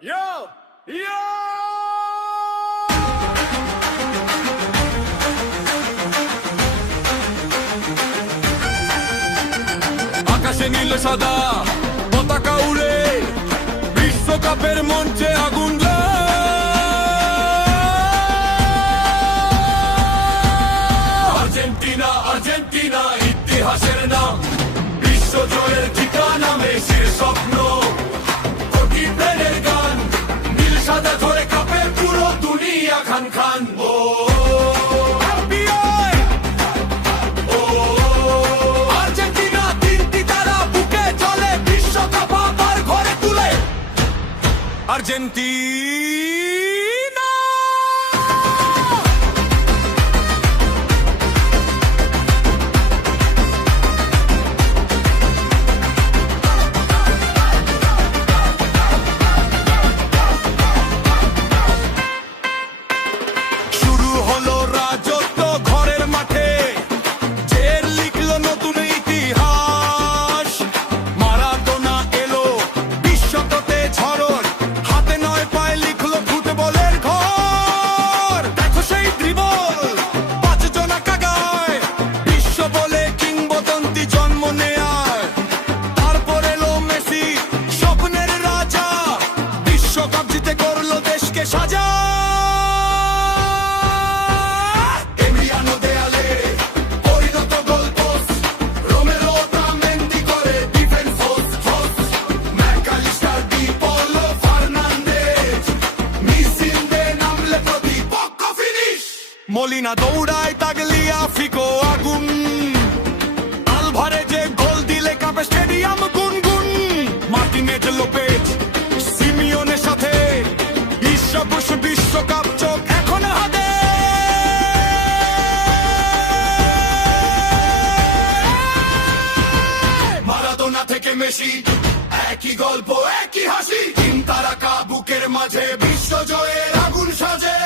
Yo! Yo! আকাশে নীল সাদা পতাকা উড়ে বিশ্বকাপের মঞ্চে আগুন আর্জেন্টিনা আর্জেন্টিনা ইতিহাসের নাম বিশ্ব জয়ের ঠিকানা মেসির স্বপ্ন কোটি প্রাণের গান নীল সাদা ধরে কাঁপে পুরো দুনিয়া খান খান ও আর্জেন্টিনা তিনটি তারা বুকে চলে বিশ্বকাপ আবার ঘরে তুলে আর্জেন্টিনা শুরু হলো রাজত্ব ঘরের মাঠে জের লিখলো নতুন ইতিহাস মারাদোনা এলো বিশ্বকাপে ঝড় হাতে নয় পায়ে লিখলো ফুটবলের ঘর দেখো সেই ড্রিবল পাঁচজন কাগায় বিশ্ব বলে কিংবদন্তি জন্ম নেয় তারপর এলো মেসি স্বপ্নের রাজা বিশ্বকাপ জিতে করলো দেশকে সাজা এমিলিয়ানো দেয়ালে পরিণত গোলপোস্ট রোমেরো ওটামেন্ডি করে ডিফেন্স হোস্ট ম্যাকালিস্টার ডি পলো ফার্নান্ডেজ মিসিলদে নামলে প্রতিপক্ষ ফিনিশ মলিনা দৌড়ায় তাগলিয়া ফিকো আগুন আলভারেজে গোল দিলে কাঁপে স্টেডিয়াম গুনগুন মার্টিনেজ লোপেজ সিমিওনের সাথে বিশ্বকাপ চোখ এখন হাতে মারাদোনা থেকে মেসি একই গল্প একই হাসি তিন তারকা বুকের মাঝে বিশ্ব জয়ের আগুন সাজে